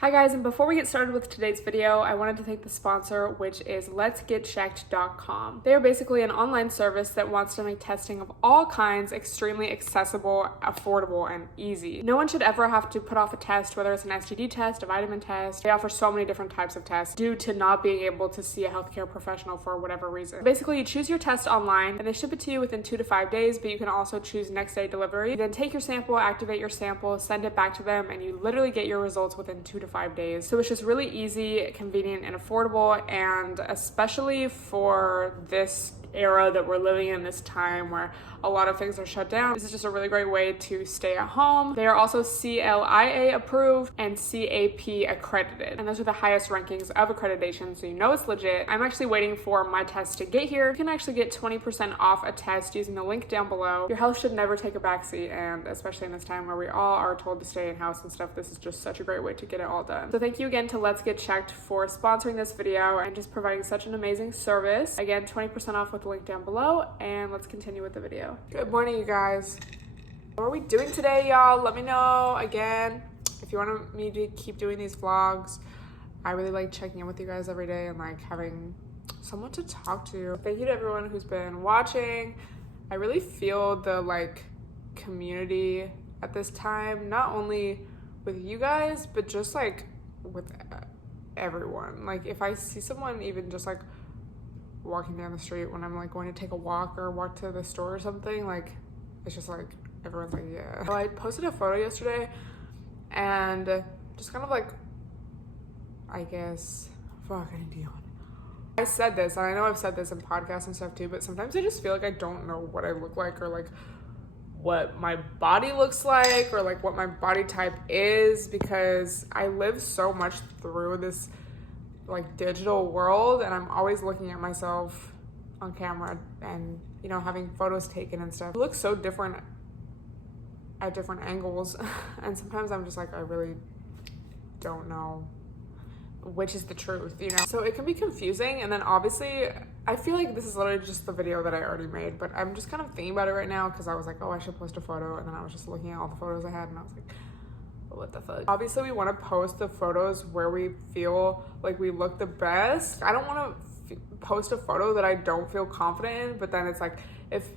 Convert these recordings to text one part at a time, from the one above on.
Hi guys, and before we get started with today's video, I wanted to thank the sponsor, which is letsgetchecked.com. They are basically an online service that wants to make testing of all kinds extremely accessible, affordable, and easy. No one should ever have to put off a test, whether it's an STD test, a vitamin test. They offer so many different types of tests due to not being able to see a healthcare professional for whatever reason. Basically, you choose your test online and they ship it to you within 2 to 5 days, but you can also choose next day delivery. You then take your sample, activate your sample, send it back to them, and you literally get your results within 2 to 5 days. So it's just really easy, convenient, and affordable, and especially for this era that we're living in, this time where a lot of things are shut down, this is just a really great way to stay at home. They are also CLIA approved and CAP accredited, and those are the highest rankings of accreditation, so you know it's legit. I'm actually waiting for my test to get here. You can actually get 20% off a test using the link down below. Your health should never take a backseat, and especially in this time where we all are told to stay in house and stuff, this is just such a great way to get it all done. So thank you again to Let's Get Checked for sponsoring this video and just providing such an amazing service. Again, 20% off with the link down below, and let's continue with the video. Good morning, you guys. What are we doing today, y'all? Let me know again if you want me to keep doing these vlogs. I really like checking in with you guys every day and like having someone to talk to. Thank you to everyone who's been watching. I really feel the like community at this time, not only with you guys, but just like with everyone. Like if I see someone even just like walking down the street when I'm like going to take a walk or walk to the store or something, like it's just like everyone's like, yeah. So I posted a photo yesterday and just kind of like, I guess, fuck, I need to yawn. I said this, and I know I've said this in podcasts and stuff too, but sometimes I just feel like I don't know what I look like or like what my body looks like or like what my body type is, because I live so much through this like digital world, and I'm always looking at myself on camera and, you know, having photos taken and stuff. It looks so different at different angles and sometimes I'm just like, I really don't know which is the truth, you know? So it can be confusing, and then obviously I feel like this is literally just the video that I already made, but I'm just kind of thinking about it right now because I was like, oh, I should post a photo, and then I was just looking at all the photos I had and I was like, what the fuck? Obviously we want to post the photos where we feel like we look the best. I don't want to post a photo that I don't feel confident in, but then it's like if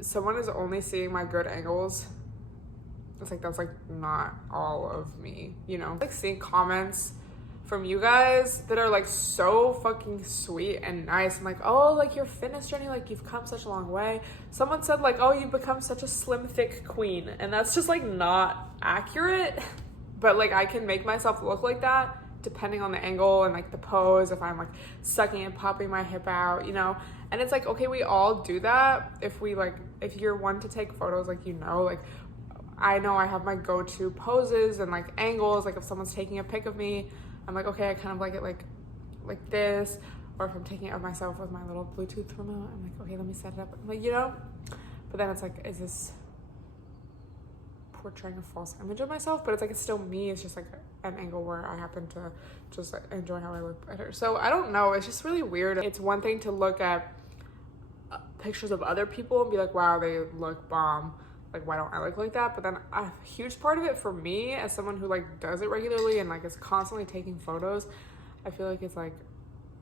someone is only seeing my good angles, it's like that's like not all of me, you know? Like seeing comments from you guys that are like so fucking sweet and nice. I'm like, oh, like your fitness journey, like you've come such a long way. Someone said like, oh, you've become such a slim, thick queen, and that's just like not accurate. But like I can make myself look like that depending on the angle and like the pose, if I'm like sucking and popping my hip out, you know? And it's like, okay, we all do that. If we like, if you're one to take photos, like, you know, like I know I have my go-to poses and like angles. Like if someone's taking a pic of me, I'm like, okay, I kind of like it like this. Or if I'm taking it of myself with my little Bluetooth remote, I'm like, okay, let me set it up. Like, you know? But then it's like, is this portraying a false image of myself? But it's like, it's still me. It's just like an angle where I happen to just like enjoy how I look better. So I don't know. It's just really weird. It's one thing to look at pictures of other people and be like, wow, they look bomb. Like, why don't I look like that? But then a huge part of it for me as someone who like does it regularly and like is constantly taking photos, I feel like it's like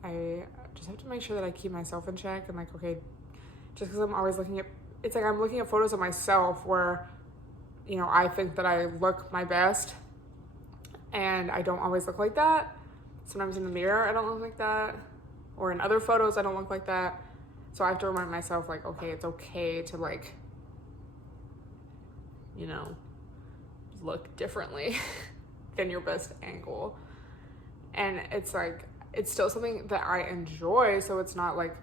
I just have to make sure that I keep myself in check, and like, okay, just because I'm always looking at, it's like I'm looking at photos of myself where, you know, I think that I look my best and I don't always look like that. Sometimes in the mirror I don't look like that, or in other photos I don't look like that. So I have to remind myself like, okay, it's okay to like, you know, look differently than your best angle. And it's like, it's still something that I enjoy, so it's not like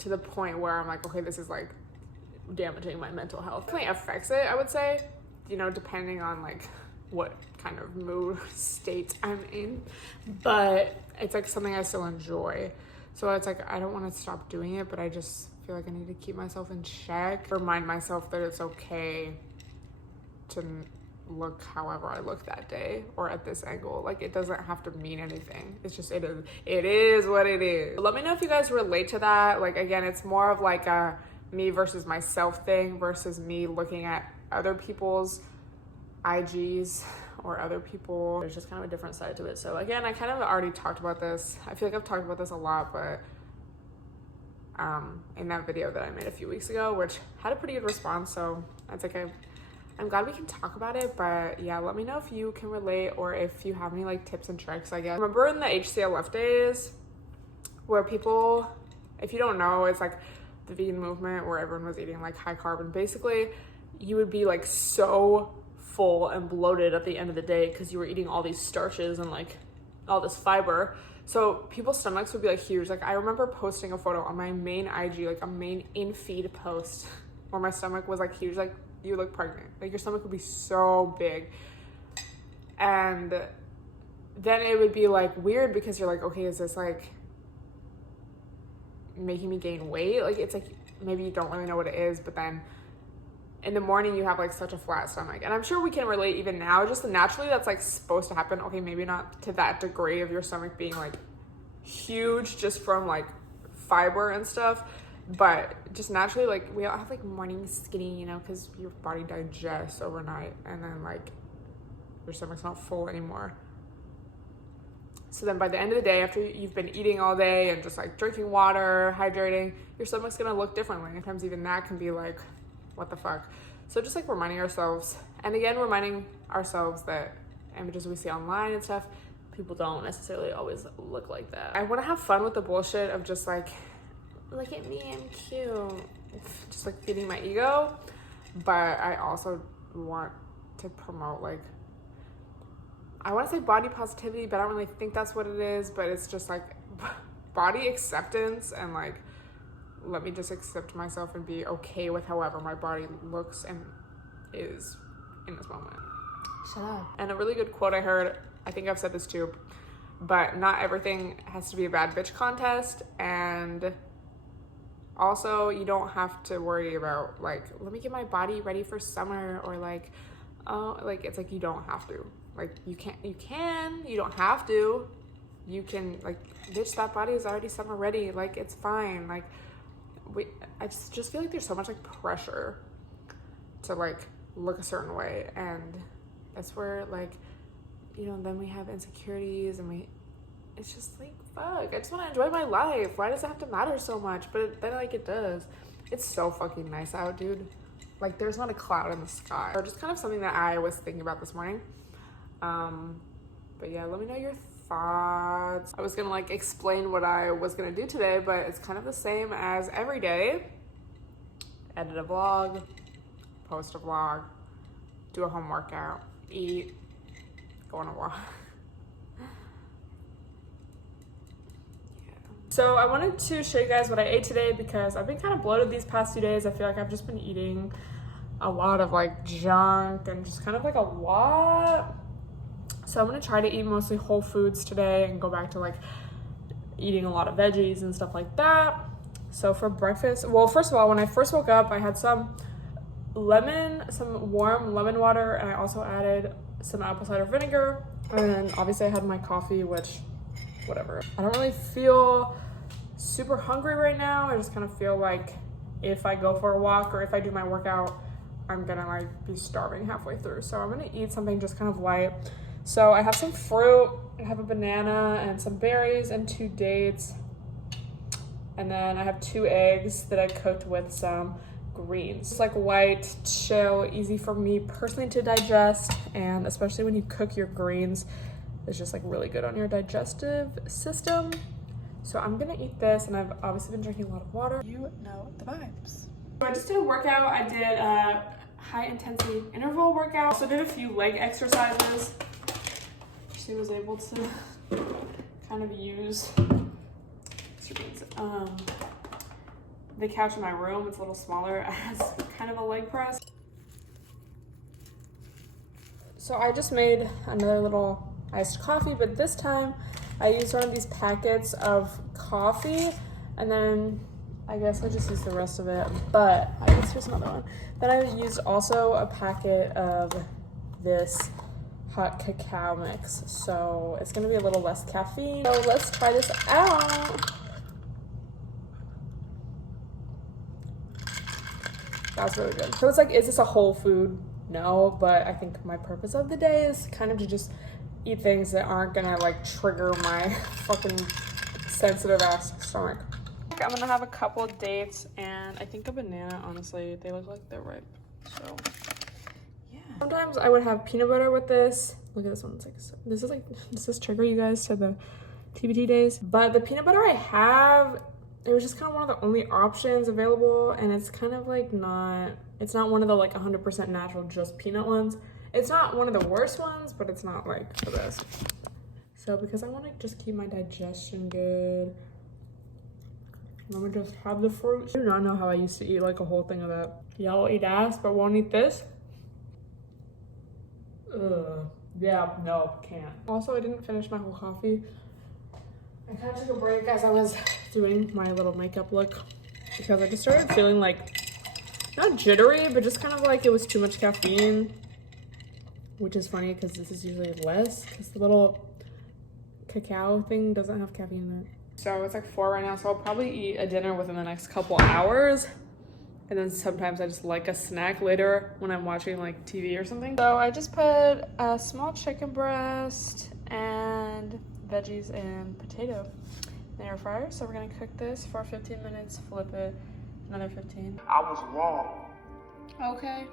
to the point where I'm like, okay, this is like damaging my mental health. It definitely affects it, I would say, you know, depending on like what kind of mood state I'm in, but it's like something I still enjoy. So it's like, I don't want to stop doing it, but I just feel like I need to keep myself in check, remind myself that it's okay to look however I look that day or at this angle. Like, it doesn't have to mean anything. It's just, it is what it is. Let me know if you guys relate to that. Like, again, it's more of like a me versus myself thing versus me looking at other people's IGs or other people. There's just kind of a different side to it. So again, I kind of already talked about this. I feel like I've talked about this a lot, but in that video that I made a few weeks ago, which had a pretty good response, so that's okay. I'm glad we can talk about it. But yeah, let me know if you can relate or if you have any like tips and tricks, I guess. Remember in the HCLF days where people, if you don't know, it's like the vegan movement where everyone was eating like high carb, and basically you would be like so full and bloated at the end of the day because you were eating all these starches and like all this fiber. So people's stomachs would be like huge. Like I remember posting a photo on my main IG, like a main in-feed post where my stomach was like huge. Like you look pregnant, like your stomach would be so big. And then it would be like weird because you're like, okay, is this like making me gain weight? Like it's like maybe you don't really know what it is, but then in the morning you have like such a flat stomach. And I'm sure we can relate even now, just naturally that's like supposed to happen. Okay, maybe not to that degree of your stomach being like huge just from like fiber and stuff, but just naturally like we all have like morning skinny, you know, because your body digests overnight and then like your stomach's not full anymore. So then by the end of the day, after you've been eating all day and just like drinking water, hydrating, your stomach's gonna look differently. Sometimes even that can be like, what the fuck? So just like reminding ourselves, and again, reminding ourselves that images we see online and stuff, people don't necessarily always look like that. I wanna have fun with the bullshit of just like, look at me, I'm cute. Just like feeding my ego. But I also want to promote like, I want to say body positivity, but I don't really think that's what it is, but it's just like body acceptance and like, let me just accept myself and be okay with however my body looks and is in this moment. Shut up. And a really good quote I heard, I think I've said this too, but not everything has to be a bad bitch contest. And also you don't have to worry about like, let me get my body ready for summer, or like, oh, like it's like you don't have to. Like you don't have to. You can like, bitch, that body is already summer ready. Like it's fine. Like I just feel like there's so much like pressure to like look a certain way, and that's where like, you know, then we have insecurities and it's just like, fuck, I just want to enjoy my life. Why does it have to matter so much? But then like it does. It's so fucking nice out, dude. Like there's not a cloud in the sky. Or just kind of something that I was thinking about this morning. But yeah, let me know your thoughts. I was gonna like explain what I was gonna do today, but it's kind of the same as every day. Edit a vlog, post a vlog, do a home workout, eat, go on a walk. Yeah. So I wanted to show you guys what I ate today because I've been kind of bloated these past 2 days. I feel like I've just been eating a lot of like junk and just kind of like a lot. So I'm gonna try to eat mostly whole foods today and go back to like eating a lot of veggies and stuff like that. So for breakfast, well, first of all, when I first woke up, I had some warm lemon water, and I also added some apple cider vinegar. And then obviously I had my coffee, which, whatever. I don't really feel super hungry right now. I just kind of feel like if I go for a walk or if I do my workout, I'm gonna like be starving halfway through. So I'm gonna eat something just kind of light. So I have some fruit, I have a banana and some berries and 2 dates. And then I have 2 eggs that I cooked with some greens. It's like light, chill, easy for me personally to digest. And especially when you cook your greens, it's just like really good on your digestive system. So I'm gonna eat this, and I've obviously been drinking a lot of water. You know the vibes. So I just did a workout. I did a high intensity interval workout. Also did a few leg exercises. She was able to kind of use the couch in my room. It's a little smaller as kind of a leg press. So I just made another little iced coffee, but this time I used one of these packets of coffee, and then I guess I just used the rest of it, but I guess here's another one. Then I used also a packet of this hot cacao mix, so it's gonna be a little less caffeine. So let's try this out. That's really good. So it's like, is this a whole food No, but I think my purpose of the day is kind of to just eat things that aren't gonna like trigger my fucking sensitive ass stomach. I'm gonna have a couple of dates and I think a banana, honestly. They look like they're ripe, so yeah. Sometimes I would have peanut butter with this. Look at this one, it's like, does this trigger you guys to the TBT days? But the peanut butter I have, it was just kind of one of the only options available, and it's kind of like it's not one of the like 100% natural just peanut ones. It's not one of the worst ones, but it's not like the best. So because I want to just keep my digestion good, I'm gonna just have the fruit. I do not know how I used to eat like a whole thing of that. Y'all eat ass but won't eat this? Ugh. Yeah, no, can't. Also, I didn't finish my whole coffee. I kind of took a break as I was doing my little makeup look because I just started feeling like, not jittery, but just kind of like it was too much caffeine, which is funny because this is usually less because the little cacao thing doesn't have caffeine in it. So it's like 4 right now, so I'll probably eat a dinner within the next couple hours. And then sometimes I just like a snack later when I'm watching like TV or something. So I just put a small chicken breast and veggies and potato in the air fryer. So we're gonna cook this for 15 minutes, flip it, another 15. I was wrong. Okay.